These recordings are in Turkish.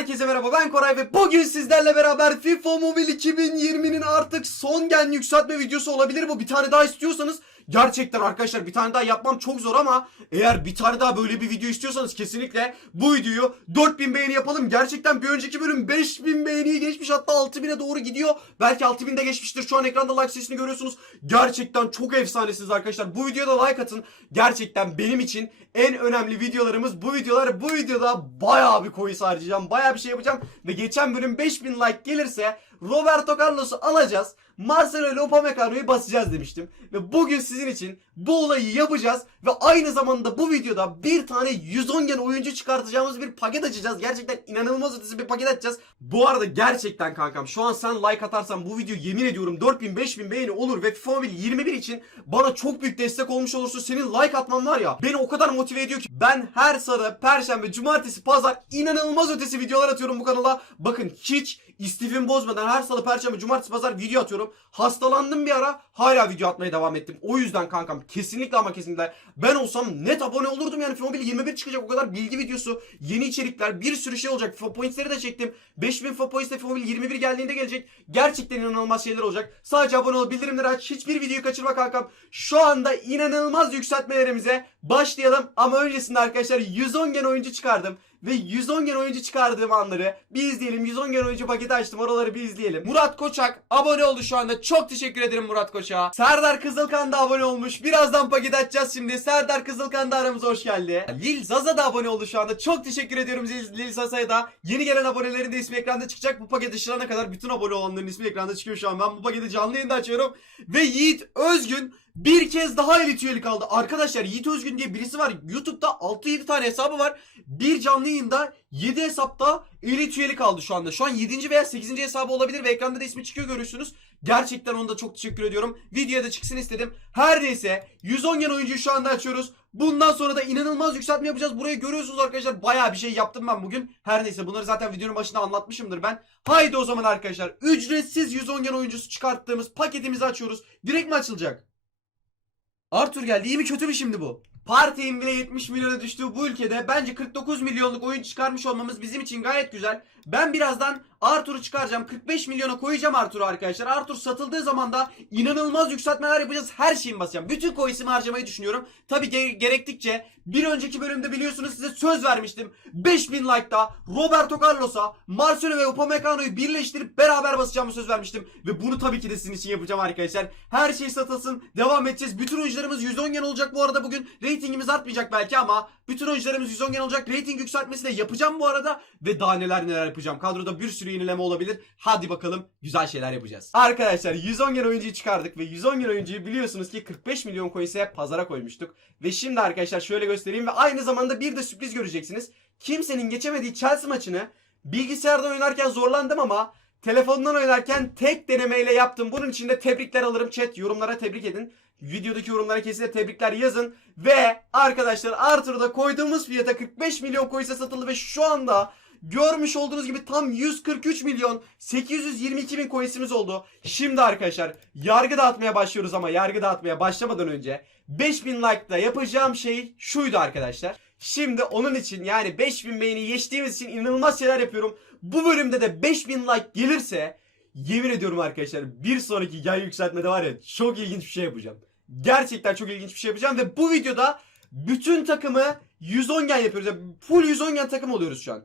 Herkese merhaba ben Koray ve bugün sizlerle beraber FIFA Mobile 2020'nin artık son gen yükseltme videosu olabilir bu. Bir tane daha istiyorsanız gerçekten arkadaşlar bir tane daha yapmam çok zor ama eğer bir tane daha böyle bir video istiyorsanız kesinlikle bu videoyu 4000 beğeni yapalım. Gerçekten bir önceki bölüm 5000 beğeniyi geçmiş hatta 6000'e doğru gidiyor. Belki 6000'de geçmiştir. Şu an ekranda like sesini görüyorsunuz. Gerçekten çok efsanesiniz arkadaşlar. Bu videoya da like atın. Gerçekten benim için en önemli videolarımız bu videolar. Bu videoda bayağı bir coins harcayacağım. Bayağı bir şey yapacağım. Ve geçen bölüm 5000 like gelirse Roberto Carlos'u alacağız. Marcelo ile Upamecano'yu basacağız demiştim. Ve bugün sizin için bu olayı yapacağız. Ve aynı zamanda bu videoda bir tane 110 gen oyuncu çıkartacağımız bir paket açacağız. Gerçekten inanılmaz ötesi bir paket açacağız. Bu arada gerçekten kankam şu an sen like atarsan bu video yemin ediyorum 4000-5000 beğeni olur. Ve FIFA Mobile 21 için bana çok büyük destek olmuş olursun. Senin like atman var ya beni o kadar motive ediyor ki. Ben her salı, perşembe, cumartesi, pazar inanılmaz ötesi videolar atıyorum bu kanala. Bakın hiç istifimi bozmadan her salı, perşembe, cumartesi, pazar video atıyorum. Hastalandım bir ara hala video atmaya devam ettim. O yüzden kankam kesinlikle ama kesinlikle ben olsam net abone olurdum yani FIFA Mobile 21 çıkacak o kadar bilgi videosu, yeni içerikler, bir sürü şey olacak. FIFA Points'leri de çektim. 5000 FIFA Points'te FIFA Mobile 21 geldiğinde gelecek. Gerçekten inanılmaz şeyler olacak. Sadece abone ol, bildirimleri aç. Hiçbir videoyu kaçırma kankam. Şu anda inanılmaz yükseltmelerimize başlayalım. Ama öncesinde arkadaşlar 110 gen oyuncu çıkardım. Ve 110 gen oyuncu çıkardığım anları bir izleyelim. 110 gen oyuncu paketi açtım. Oraları bir izleyelim. Murat Koçak abone oldu şu anda. Çok teşekkür ederim Murat Koçak'a. Serdar Kızılkan da abone olmuş. Birazdan paket açacağız şimdi. Serdar Kızılkan da aramıza hoş geldi. Lil Zaza da abone oldu şu anda. Çok teşekkür ediyorum Lil, Lil Zaza'ya da. Yeni gelen abonelerin de ismi ekranda çıkacak. Bu paket açılana kadar bütün abone olanların ismi ekranda çıkıyor şu an. Ben bu paketi canlı yayında açıyorum. Ve Yiğit Özgün bir kez daha elit üyelik aldı. Arkadaşlar Yiğit Özgün diye birisi var. YouTube'da 6-7 tane hesabı var. Bir canlı yayında 7 hesapta elit üyelik aldı şu anda. Şu an 7. veya 8. hesabı olabilir ve ekranda da ismi çıkıyor görüyorsunuz. Gerçekten ona da çok teşekkür ediyorum. Videoya da çıksın istedim. Her neyse 110 gen oyuncuyu şu anda açıyoruz. Bundan sonra da inanılmaz yükseltme yapacağız. Burayı görüyorsunuz arkadaşlar. Bayağı bir şey yaptım ben bugün. Her neyse bunları zaten videonun başında anlatmışımdır ben. Haydi o zaman arkadaşlar. Ücretsiz 110 gen oyuncusu çıkarttığımız paketimizi açıyoruz. Direkt mi açılacak? Arthur geldi. İyi mi kötü mü şimdi bu? Parti'nin bile 70 milyona düştüğü bu ülkede bence 49 milyonluk oyun çıkarmış olmamız bizim için gayet güzel. Ben birazdan Arthur'u çıkaracağım. 45 milyona koyacağım Arthur'u arkadaşlar. Arthur satıldığı zaman da inanılmaz yükseltmeler yapacağız. Her şeyin basacağım. Bütün coins'imi harcamayı düşünüyorum. Tabi ge- gerektikçe bir önceki bölümde biliyorsunuz size söz vermiştim. 5000 like'da Roberto Carlos'a Marcelo ve Upamecano'yu birleştirip beraber basacağımı söz vermiştim. Ve bunu tabii ki de sizin için yapacağım arkadaşlar. Her şey satılsın. Devam edeceğiz. Bütün oyuncularımız 110 gen olacak bu arada bugün. Ratingimiz artmayacak belki ama bütün oyuncularımız 110 gen olacak. Rating yükseltmesi de yapacağım bu arada. Ve daha neler neler yapacağım. Kadroda bir sürü yenileme olabilir. Hadi bakalım güzel şeyler yapacağız. Arkadaşlar 110 gen oyuncuyu çıkardık ve 110 gen oyuncuyu biliyorsunuz ki 45 milyon coins'e pazara koymuştuk. Ve şimdi arkadaşlar şöyle göstereyim ve aynı zamanda bir de sürpriz göreceksiniz. Kimsenin geçemediği Chelsea maçını bilgisayarda oynarken zorlandım ama telefondan oynarken tek denemeyle yaptım. Bunun için de tebrikler alırım chat. Yorumlara tebrik edin. Videodaki yorumlara kesinlikle tebrikler yazın. Ve arkadaşlar Arthur'da koyduğumuz fiyata 45 milyon coins'e satıldı ve şu anda Görmüş olduğunuz gibi tam 143 milyon 822 bin coins'imiz oldu. Şimdi arkadaşlar yargı dağıtmaya başlıyoruz ama yargı dağıtmaya başlamadan önce 5000 like'da yapacağım şey şuydu arkadaşlar. Şimdi onun için yani 5000 beğeni geçtiğimiz için inanılmaz şeyler yapıyorum. Bu bölümde de 5000 like gelirse yemin ediyorum arkadaşlar bir sonraki yay yükseltmede var ya çok ilginç bir şey yapacağım. Gerçekten çok ilginç bir şey yapacağım ve bu videoda bütün takımı 110 gen yapıyoruz. Yani full 110 gen takım oluyoruz şu an.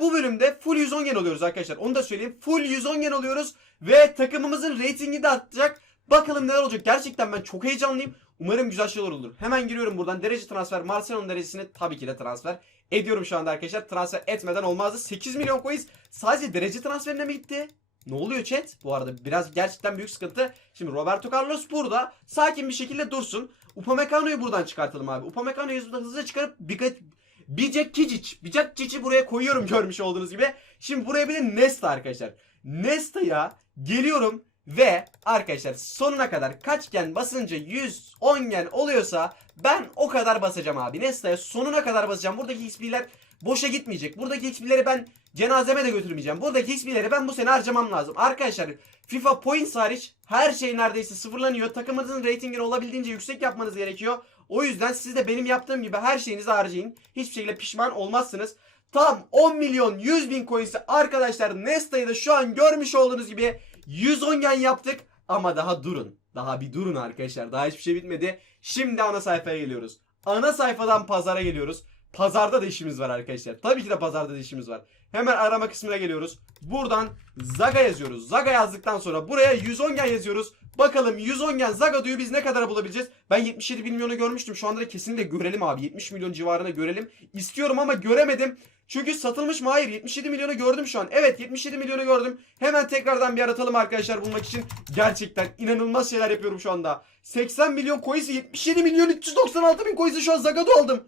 Bu bölümde full 110 gen oluyoruz arkadaşlar. Onu da söyleyeyim. Full 110 gen oluyoruz ve takımımızın reytingi de artacak. Bakalım neler olacak. Gerçekten ben çok heyecanlıyım. Umarım güzel şeyler olur. Hemen giriyorum buradan. Derece transfer. Marcelo'nun derecesini tabii ki de transfer ediyorum şu anda arkadaşlar. Transfer etmeden olmazdı. 8 milyon coins sadece derece transferine mi gitti? Ne oluyor chat? Bu arada biraz gerçekten büyük sıkıntı. Şimdi Roberto Carlos burada. Sakin bir şekilde dursun. Upamecano'yu buradan çıkartalım abi. Upamecano'yu hızlı hızlı çıkarıp birkaç Bicek Kicic. Bicek Kicic'i buraya koyuyorum görmüş olduğunuz gibi. Şimdi buraya bir de Nesta arkadaşlar. Nesta'ya geliyorum ve arkadaşlar sonuna kadar kaç gen basınca 110 gen oluyorsa ben o kadar basacağım abi. Nesta'ya sonuna kadar basacağım. Buradaki XP'ler boşa gitmeyecek. Buradaki XP'leri ben cenazeme de götürmeyeceğim. Buradaki XP'leri ben bu sene harcamam lazım. Arkadaşlar FIFA Points hariç her şey neredeyse sıfırlanıyor. Takımınızın ratingini olabildiğince yüksek yapmanız gerekiyor. O yüzden siz de benim yaptığım gibi her şeyinizi harcayın. Hiçbir şekilde pişman olmazsınız. tam 10 milyon 100 bin coins'i arkadaşlar Nesta'yı da şu an görmüş olduğunuz gibi 110 gen yaptık. Ama daha durun. Daha bir durun arkadaşlar. Daha hiçbir şey bitmedi. Şimdi ana sayfaya geliyoruz. Ana sayfadan pazara geliyoruz. Pazarda da işimiz var arkadaşlar. Tabii ki de pazarda da işimiz var. Hemen arama kısmına geliyoruz. Buradan Zaga yazıyoruz. Zaga yazdıktan sonra buraya 110 gen yazıyoruz. Bakalım 110 gen Zagado'yu biz ne kadar bulabileceğiz? Ben 77 milyonu görmüştüm. Şu anda da kesinlikle görelim abi. 70 milyon civarında görelim. İstiyorum ama göremedim. Çünkü satılmış mı? Hayır. 77 milyonu gördüm şu an. Evet 77 milyonu gördüm. Hemen tekrardan bir aratalım arkadaşlar bulmak için. Gerçekten inanılmaz şeyler yapıyorum şu anda. 80 milyon coins'i 77 milyon 396 bin coins'i şu an Zagado aldım.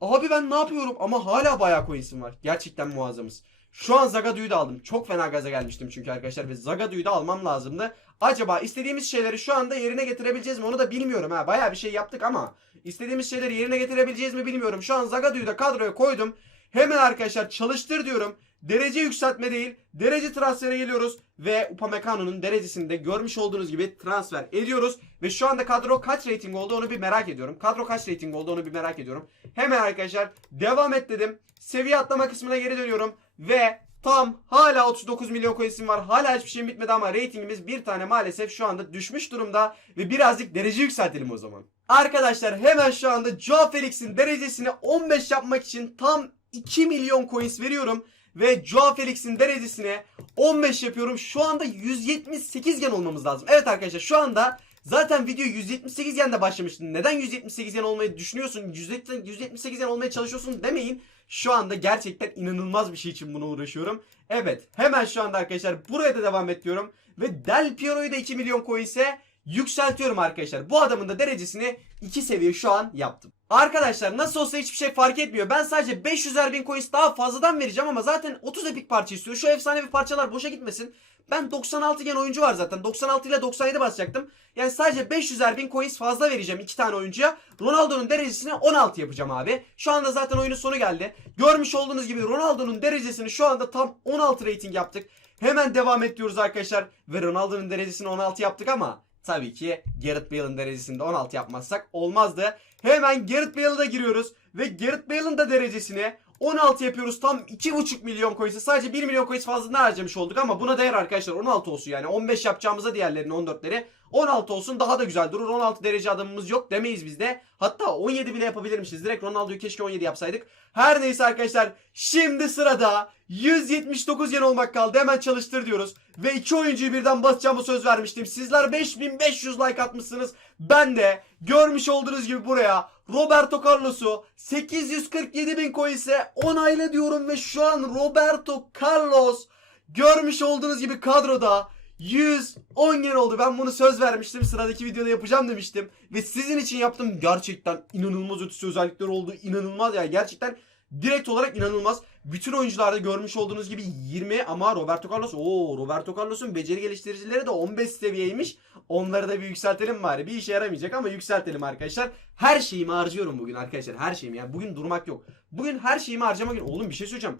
Abi ben ne yapıyorum? Ama hala bayağı coins'im var. Gerçekten muazzamız. Şu an Zagado'yu da aldım. Çok fena gaza gelmiştim çünkü arkadaşlar ve Zagado'yu da almam lazımdı. Acaba istediğimiz şeyleri şu anda yerine getirebileceğiz mi onu da bilmiyorum ha. Bayağı bir şey yaptık ama istediğimiz şeyleri yerine getirebileceğiz mi bilmiyorum. Şu an Zagado'yu da kadroya koydum. Hemen arkadaşlar çalıştır diyorum. Derece yükseltme değil, derece transfere geliyoruz ve Upamecano'nun derecesini de görmüş olduğunuz gibi transfer ediyoruz. Ve şu anda kadro kaç rating oldu onu bir merak ediyorum. Kadro kaç rating oldu onu bir merak ediyorum. Hemen arkadaşlar devam et dedim. Seviye atlama kısmına geri dönüyorum. Ve tam hala 39 milyon coins'im var. Hala hiçbir şeyim bitmedi ama ratingimiz bir tane maalesef şu anda düşmüş durumda. Ve birazcık derece yükseltelim o zaman. Arkadaşlar hemen şu anda Joao Felix'in derecesini 15 yapmak için tam 2 milyon coins veriyorum. Ve Joao Felix'in derecesine 15 yapıyorum. Şu anda 178 gen olmamız lazım. Evet arkadaşlar şu anda zaten video 178 yende başlamıştı. Neden 178 yen olmayı düşünüyorsun? 178 yen olmaya çalışıyorsun demeyin. Şu anda gerçekten inanılmaz bir şey için buna uğraşıyorum. Evet hemen şu anda arkadaşlar buraya da devam ediyorum. Ve Del Piero'yu da 2 milyon coins'e yükseltiyorum arkadaşlar. Bu adamın da derecesini 2 seviye şu an yaptım. Arkadaşlar nasıl olsa hiçbir şey fark etmiyor. Ben sadece 500'er bin coins daha fazladan vereceğim ama zaten 30 epik parça istiyor. Şu efsanevi parçalar boşa gitmesin. Ben 96 gen oyuncu var zaten. 96 ile 97 basacaktım. Yani sadece 500'er bin coins fazla vereceğim iki tane oyuncuya. Ronaldo'nun derecesini 16 yapacağım abi. Şu anda zaten oyunun sonu geldi. Görmüş olduğunuz gibi Ronaldo'nun derecesini şu anda tam 16 rating yaptık. Hemen devam ediyoruz arkadaşlar. Ve Ronaldo'nun derecesini 16 yaptık ama tabii ki Gareth Bale'ın derecesini de 16 yapmazsak olmazdı. Hemen Gareth Bale'a da giriyoruz. Ve Gareth Bale'ın da derecesini 16 yapıyoruz. Tam 2,5 milyon coins'e sadece 1 milyon coins fazladan harcamış olduk ama buna değer arkadaşlar 16 olsun yani 15 yapacağımıza diğerlerinin 14'leri 16 olsun daha da güzel durur. 16 derece adamımız yok demeyiz biz de. Hatta 17 bile yapabilirmişiz. Direkt Ronaldo'yu keşke 17 yapsaydık. Her neyse arkadaşlar şimdi sırada 179 yen olmak kaldı. Hemen çalıştır diyoruz. Ve iki oyuncuyu birden basacağımı söz vermiştim. Sizler 5500 like atmışsınız. Ben de görmüş olduğunuz gibi buraya Roberto Carlos'u 847 bin coins'e onayla diyorum ve şu an Roberto Carlos görmüş olduğunuz gibi kadroda 110 yen oldu. Ben bunu söz vermiştim. Sıradaki videoda yapacağım demiştim. Ve sizin için yaptım. Gerçekten inanılmaz ötesi özellikler oldu. İnanılmaz yani gerçekten direkt olarak inanılmaz. Bütün oyuncularda görmüş olduğunuz gibi 20 ama Roberto Carlos o Roberto Carlos'un beceri geliştiricileri de 15 seviyeymiş. Onları da bir yükseltelim bari. Bir işe yaramayacak ama yükseltelim arkadaşlar. Her şeyimi harcıyorum bugün arkadaşlar. Her şeyimi yani bugün durmak yok. Bugün her şeyimi harcamak gün. Oğlum bir şey söyleyeceğim.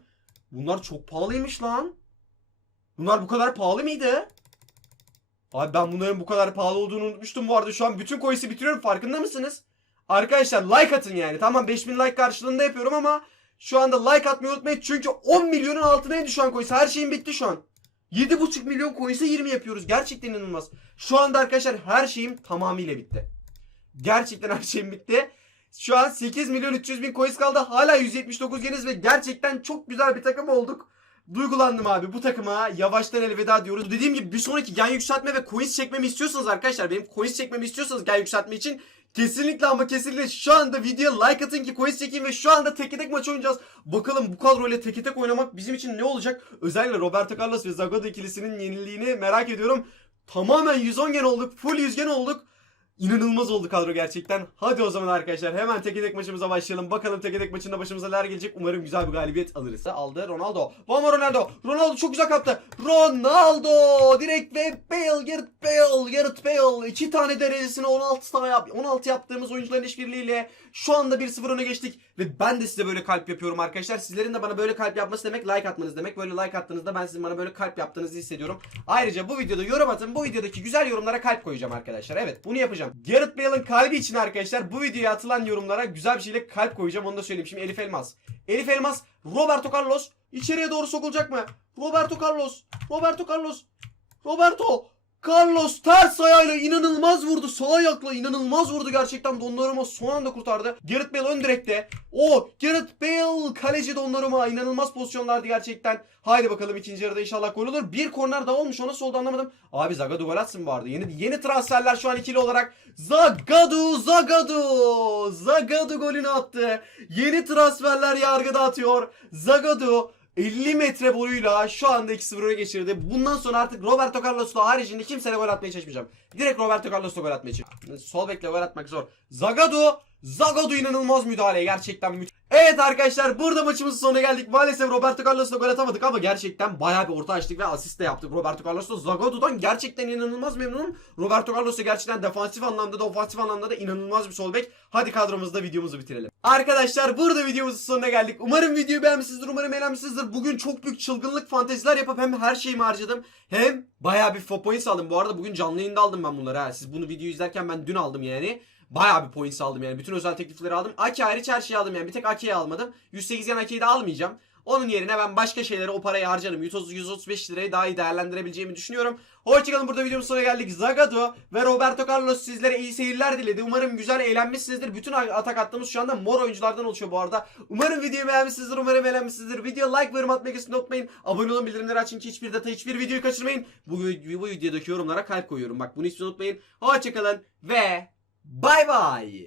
Bunlar çok pahalıymış lan. Bunlar bu kadar pahalı mıydı? Abi ben bunların bu kadar pahalı olduğunu unutmuştum bu arada. Şu an bütün coins'i bitiriyorum farkında mısınız? Arkadaşlar like atın yani. Tamam 5000 like karşılığında yapıyorum ama şu anda like atmayı unutmayın. Çünkü 10 milyonun altına indi şu an coins. Her şeyim bitti şu an. 7,5 milyon coins'e 20 yapıyoruz. Gerçekten inanılmaz. Şu anda arkadaşlar her şeyim tamamıyla bitti. Gerçekten her şeyim bitti. Şu an 8 milyon 300 bin coins kaldı. Hala 179 geniz ve gerçekten çok güzel bir takım olduk. Duygulandım abi bu takıma yavaştan elveda diyoruz. Dediğim gibi bir sonraki gen yükseltme ve coins çekmemi istiyorsanız arkadaşlar benim coins çekmemi istiyorsanız gen yükseltme için kesinlikle ama kesinlikle şu anda videoya like atın ki coins çekeyim ve şu anda tek tek maç oynayacağız. Bakalım bu kadroyla tek tek oynamak bizim için ne olacak? Özellikle Roberto Carlos ve Zagoda ikilisinin yeniliğini merak ediyorum. Tamamen 110 gen olduk. Full 100 gen olduk. İnanılmaz oldu kadro gerçekten. Hadi o zaman arkadaşlar hemen tek tek maçımıza başlayalım. Bakalım tek tek maçında başımıza neler gelecek. Umarım güzel bir galibiyet alırız. Aldı Ronaldo. Vamos Ronaldo. Ronaldo çok güzel kaptı. Ronaldo. Direkt ve Bale. Gareth Bale. Gareth Bale. İki tane derecesine 16 tane yap 16 yaptığımız oyuncuların işbirliğiyle Şu anda 1-0 öne geçtik ve ben de size böyle kalp yapıyorum arkadaşlar. Sizlerin de bana böyle kalp yapması demek like atmanız demek. Böyle like attığınızda ben sizin bana böyle kalp yaptığınızı hissediyorum. Ayrıca bu videoda yorum atın. Bu videodaki güzel yorumlara kalp koyacağım arkadaşlar. Evet bunu yapacağım. Gareth Bale'ın kalbi için arkadaşlar bu videoya atılan yorumlara güzel bir şeyle kalp koyacağım. Onu da söyleyeyim. Şimdi Elif Elmas. Elif Elmas, Roberto Carlos içeriye doğru sokulacak mı? Roberto Carlos, Roberto Carlos, Roberto Carlos ters ayağıyla inanılmaz vurdu. Sağ ayakla inanılmaz vurdu gerçekten. Donnarumma son anda kurtardı. Gareth Bale ön direkte. O Gareth Bale kaleci Donnarumma inanılmaz pozisyonlardı gerçekten. Haydi bakalım ikinci yarıda inşallah gol olur. Bir korner daha olmuş. O nasıl oldu anlamadım. Abi Zagadou bu arada. Yeni, yeni transferler şu an ikili olarak. Zagadou, Zagadou. Zagadou golünü attı. Yeni transferler yargıda atıyor. Zagadou 50 metre boyuyla şu anda 2-0 öne geçirdi. Bundan sonra artık Roberto Carlos'la haricinde kimsene gol atmaya çalışmayacağım. Direkt Roberto Carlos'la gol atmaya çalışacağım. Sol bekle gol atmak zor. Zagadou, Zagadou inanılmaz müdahale. Gerçekten müthiş. Evet arkadaşlar burada maçımızın sonuna geldik. Maalesef Roberto Carlos'la gol atamadık ama gerçekten bayağı bir orta açtık ve asist de yaptık Roberto Carlos'la. Zagadou'dan gerçekten inanılmaz memnunum. Roberto Carlos'la gerçekten defansif anlamda da ofansif anlamda da inanılmaz bir sol bek. Hadi kadromuzda videomuzu bitirelim. Arkadaşlar burada videomuzun sonuna geldik. Umarım videoyu beğenmişsinizdir. Umarım eğlenmişsinizdir. Bugün çok büyük çılgınlık fanteziler yapıp hem her şeyimi harcadım. Hem bayağı bir fo- points aldım. Bu arada bugün canlı yayında aldım ben bunları ha. Siz bunu video izlerken ben dün aldım yani. Bayağı bir points aldım yani. Bütün özel teklifleri aldım. Aki hariç her şeyi aldım yani. Bir tek Aki'yi almadım. 108 yan Aki'yi de almayacağım. Onun yerine ben başka şeylere o parayı harcarım. 130 135 lirayı daha iyi değerlendirebileceğimi düşünüyorum. Hoşçakalın burada videomuzun sonuna geldik. Zagadou ve Roberto Carlos sizlere iyi seyirler diledi. Umarım güzel eğlenmişsinizdir. Bütün atak attığımız şu anda mor oyunculardan oluşuyor bu arada. Umarım videoyu beğenmişsinizdir. Umarım eğlenmişsinizdir. Video like ve yorum atmayı unutmayın. Abone olun bildirimleri açın ki hiçbir data hiçbir videoyu kaçırmayın. Bu, bu videodaki yorumlara kalp koyuyorum. Bak bunu hiç unutmayın. Hoşçakalın ve Bye bye